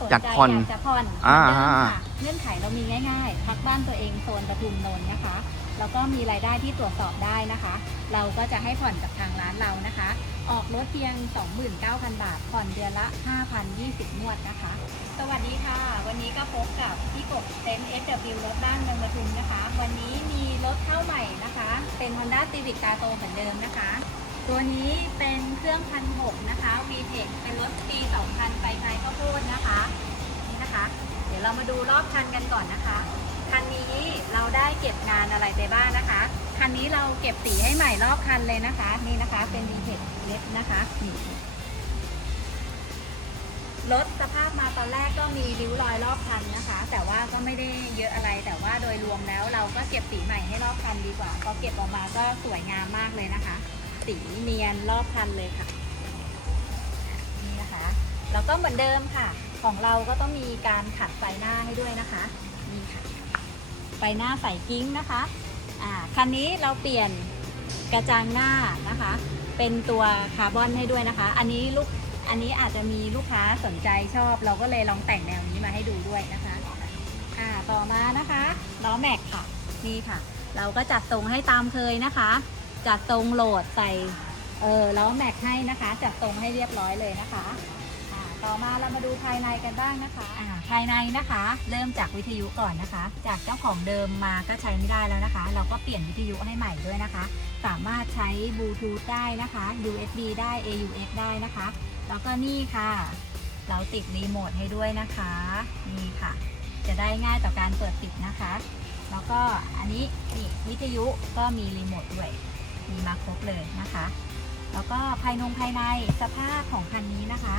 สนอยากใจผ่อนอยากจะผ่อนอ่าเหมือนเดิมอ่าค่ะเงื่อนไขเรามีง่าย ๆ พักบ้านตัวเองโซนปทุมนนท์นะคะ แล้วก็มีรายได้ที่ตรวจสอบได้นะคะ เราก็จะให้ผ่อนกับทางร้านเรานะคะ ออกรถเพียง 29,000 บาท ผ่อนเดือนละ 5,020งวดนะคะ สวัสดีค่ะ วันนี้ก็พบกับพี่กบเต็นท์ SW รถบ้านเมืองปทุมนะคะ วันนี้มีรถเข้าใหม่นะคะ เป็น Honda Civic ตาโตเหมือนเดิมนะคะ ตัวนี้เป็นเครื่องพันหกนะคะ VTEC เป็นรถปี 2000 ไปไกลข้าวโพดนะคะ นี่นะคะ เดี๋ยวเรามาดูรอบคันกันก่อนนะคะ คันนี้เราได้เก็บงานอะไรไปบ้างนะคะ คันนี้เราเก็บสีให้ใหม่รอบคันเลยนะคะ นี่นะคะ เป็น VTEC เล็บนะคะนี่รถสภาพมาตอนแรกก็มีริ้วรอยรอบคันนะคะ แต่ว่าก็ไม่ได้เยอะอะไรแต่ว่าโดยรวมแล้วเราก็เก็บสีใหม่ให้รอบคันดีกว่าพอเก็บออกมาก็สวยงามมากเลยนะคะ สีเนียนรอบคันเลยค่ะนี่นะคะแล้วก็เหมือนเดิมค่ะ ของเราก็ต้องมีการขัดไฟหน้าให้ด้วยนะคะนี่ค่ะไฟหน้าใส่กิ้งนะคะอ่าคันนี้เราเปลี่ยนกระจังหน้านะคะ เป็นตัวคาร์บอนให้ด้วยนะคะ อันนี้ลูกอันนี้อาจจะมีลูกค้าสนใจชอบ เราก็เลยลองแต่งแนวนี้มาให้ดูด้วยนะคะอ่าต่อมานะคะล้อแม็กค่ะนี่ค่ะ เราก็จัดทรงให้ตามเคยนะคะ จัดทรงโหลดใส่เออล้อแม็กให้นะคะ จัดทรงให้เรียบร้อยเลยนะคะต่อมาเรามาดูภายในกันบ้างนะคะอ่าภายในนะคะ เริ่มจากวิทยุก่อนนะคะ จากเจ้าของเดิมมาก็ใช้ไม่ได้แล้วนะคะ เราก็เปลี่ยนวิทยุให้ใหม่ด้วยนะคะ สามารถใช้บลูทูธได้นะคะ USB ได้ AUX ได้นะคะ แล้วก็นี่ค่ะ เราติดรีโมทให้ด้วยนะคะนี่ค่ะ จะได้ง่ายต่อการเปิดปิดนะคะ แล้วก็อันนี้นี่วิทยุก็มีรีโมทด้วย มีมาครบเลยนะคะ แล้วก็ภายนงภายในสภาพของคันนี้นะคะ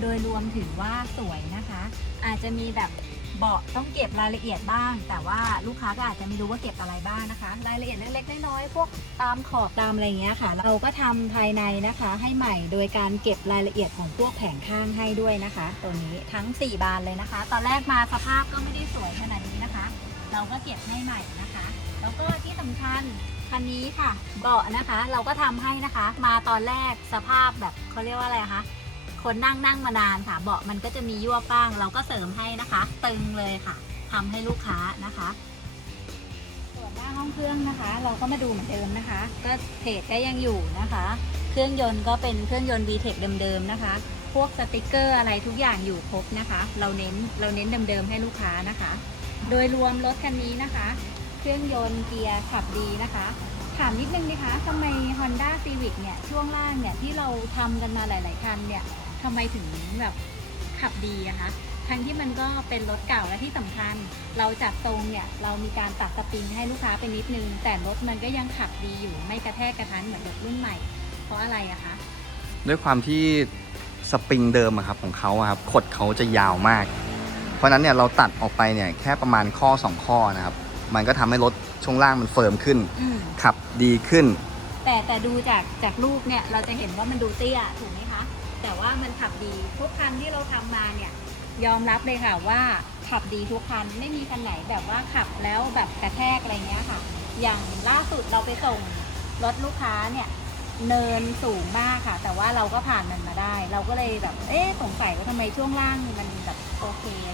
โดยรวมถือว่าสวยนะคะ อาจจะมีแบบเบาะต้องเก็บรายละเอียดบ้าง แต่ว่าลูกค้าก็อาจจะไม่รู้ว่าเก็บอะไรบ้างนะคะ รายละเอียดเล็กๆน้อยๆพวกตามขอบตามอะไรเงี้ยค่ะ เราก็ทำภายในนะคะ ให้ใหม่โดยการเก็บรายละเอียดของพวกแผงข้างให้ด้วยนะคะ ตัวนี้ทั้ง 4 บานเลยนะคะ ตอนแรกมาสภาพก็ไม่ได้สวยขนาดนี้นะคะ เราก็เก็บให้ใหม่นะคะ แล้วก็ที่สำคัญ คันนี้ค่ะเบาะนะคะ เราก็ทำให้นะคะ มาตอนแรกสภาพแบบเขาเรียกว่าอะไรคะคนนั่งนั่งมานานค่ะ เบาะมันก็จะมียั่วบ้าง เราก็เสริมให้นะคะ ตึงเลยค่ะทำให้ลูกค้านะคะ ส่วนหน้าห้องเครื่องนะคะ เราก็มาดูเหมือนเดิมนะคะ ก็เพจก็ยังอยู่นะคะ เครื่องยนต์ก็เป็นเครื่องยนต์ VTEC เดิมๆนะคะ พวกสติกเกอร์อะไรทุกอย่างอยู่ครบนะคะ เราเน้นเราเน้นเดิมๆให้ลูกค้านะคะ โดยรวมรถคันนี้นะคะ เครื่องยนต์เกียร์ขับดีนะคะ ถามนิดนึงนะคะทำไม Honda Civic เนี่ยช่วงล่างเนี่ยที่เราทำกันมาหลาย ๆ คันเนี่ยทำไมถึงแบบขับดีอะคะทั้งที่มันก็เป็นรถเก่าและที่สำคัญ เราจัดทรงเนี่ยเรามีการตัดสปริงให้ลูกค้าไปนิดนึง แต่รถมันก็ยังขับดีอยู่ไม่กระแทกกระทันเหมือนรถรุ่นใหม่ เพราะอะไรอะคะด้วยความที่สปริงเดิมอะครับของเขาอะครับขดเขาจะยาวมาก เพราะฉะนั้นเนี่ยเราตัดออกไปเนี่ยแค่ประมาณข้อ 2 ข้อนะครับ มันก็ทำให้รถช่วงล่างมันเฟิร์มขึ้น อืมขับดีขึ้น แต่แต่ดูจากจากรูปเนี่ยเราจะเห็นว่ามันดูเตี้ยถูกไหมคะ แต่ว่ามันขับดีทุกคันที่เราทำมาเนี่ยยอมรับเลยค่ะว่าขับดีทุกคันไม่มีคันไหนแบบว่าขับแล้วแบบกระแทกอะไรเงี้ยค่ะ อย่างล่าสุดเราไปส่งรถลูกค้าเนี่ยเนินสูงมากค่ะ แต่ว่าเราก็ผ่านมันมาได้ เราก็เลยแบบเอ๊ะสงสัยว่าทำไมช่วงล่างมันแบบโอเคอะไร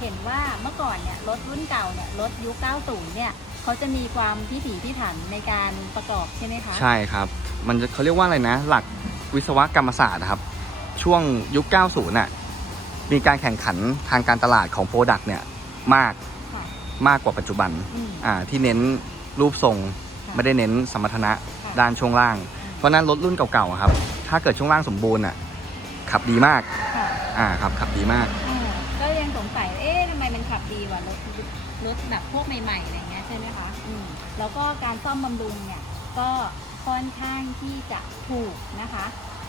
เงี้ยค่ะเห็นว่าเมื่อก่อนเนี่ยรถรุ่นเก่าเนี่ยรถยุค 90 เนี่ยเขาจะมีความพิถีพิถันในการประกอบใช่ไหมคะใช่ครับ มันจะเขาเรียกว่าอะไรนะ หลักวิศวกรรมศาสตร์นะครับ ช่วงยุค 90 น่ะมีการแข่งขันทางการตลาดของโปรดักต์เนี่ยมากค่ะมากกว่าปัจจุบันอืม อ่าที่เน้นรูปทรงค่ะไม่ได้เน้นสมรรถนะค่ะด้านช่วงล่าง เพราะฉะนั้นรถรุ่นเก่าๆอะครับ ถ้าเกิดช่วงล่างสมบูรณ์อะขับดีมากค่ะอ่าครับขับดีมากอ่าก็ ดีกว่ารถรถแบบพวกใหม่ๆอะไรเงี้ยใช่ไหมคะอืมแล้วก็การซ่อมบำรุงเนี่ยก็ค่อนข้างที่จะถูกนะคะ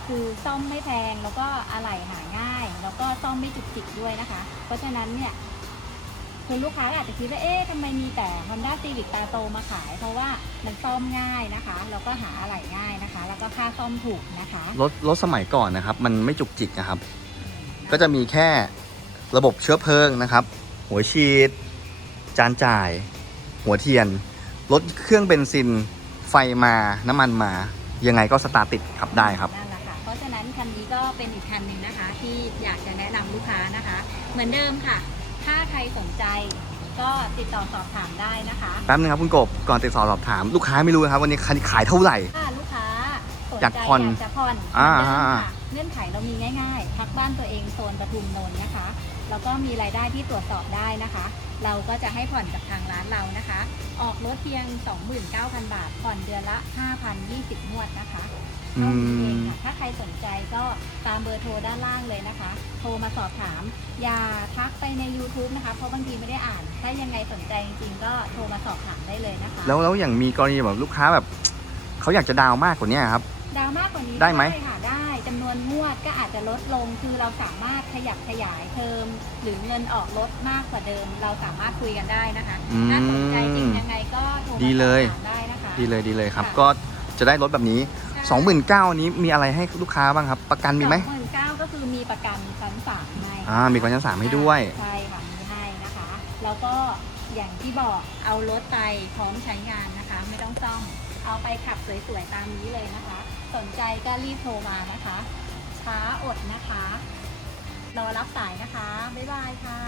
คือซ่อมไม่แพงแล้วก็อะไหล่หาง่าย แล้วก็ซ่อมไม่จุกจิกด้วยนะคะ เพราะฉะนั้นเนี่ยคุณลูกค้าอาจจะคิดว่าเอ๊ะทำไมมีแต่ Honda Civic ตาโตมาขาย เพราะว่ามันซ่อมง่ายนะคะ แล้วก็หาอะไหล่ง่ายนะคะ แล้วก็ค่าซ่อมถูกนะคะรถรถสมัยก่อนนะครับ มันไม่จุกจิกนะครับ ก็จะมีแค่ระบบเชื้อเพลิงนะครับ หัวฉีด จานจ่าย หัวเทียน รถเครื่องเบนซิน ไฟมาน้ำมันมา ยังไงก็สตาร์ทติดขับได้ครับ นั่นแหละค่ะ เพราะฉะนั้นคันนี้ก็เป็นอีกคันหนึ่งนะคะ ที่อยากจะแนะนำลูกค้านะคะ เหมือนเดิมค่ะ ถ้าใครสนใจก็ติดต่อสอบถามได้นะคะแป๊บนึงครับคุณกบ ก่อนติดต่อสอบถาม ลูกค้าไม่รู้นะครับวันนี้คันนี้ขายเท่าไหร่ถ้าลูกค้าสน อยากใจผ่อนอยากจะผ่อนอ่าเหมือนเดิมอ่าค่ะเงื่อนไขเรามีง่ายๆ พักบ้านตัวเองโซนปทุมนนท์นะคะ แล้วก็มีรายได้ที่ตรวจสอบได้นะคะ เราก็จะให้ผ่อนกับทางร้านเรานะคะ ออกรถเพียง 29,000 บาท ผ่อนเดือนละ 5,020งวดนะคะอืเท่านี้เองมค่ะถ้าใครสนใจก็ตามเบอร์โทรด้านล่างเลยนะคะ โทรมาสอบถาม อย่าทักไปใน YouTube นะคะ เพราะบางทีไม่ได้อ่าน ถ้ายังไงสนใจจริงๆก็โทรมาสอบถามได้เลยนะคะ แล้วแล้วอย่างมีกรณีแบบลูกค้าแบบ เขาอยากจะดาวน์มากกว่านี้ครับ ดาวมากกว่านี้ได้ไหมค่ะได้จำนวนงวดก็อาจจะลดลงคือเราสามารถขยับขยายเทอมหรือเงินออกรถมากกว่าเดิม เราสามารถคุยกันได้นะคะอืมถ้าสนใจจริงยังไงก็โทรมาดีเลยสอบถามได้นะคะดีเลยดีเลยครับค่ะก็จะได้รถแบบนี้ใช่29,000นี้มีอะไรให้ลูกค้าบ้างครับ ประกันมีไหมสองหมื่นเก้าก็คือมีประกันชั้นสามให้อ่ามีประกันชั้นสามให้ด้วยใช่ค่ะมีให้นะคะ แล้วก็อย่างที่บอกเอารถไปพร้อมใช้งานนะคะ ไม่ต้องซ่อมเอาไปขับสวยๆตามนี้เลยนะคะ สนใจก็รีบโทรมานะคะ ช้าอดนะคะรอรับสายนะคะ บ๊ายบายค่ะ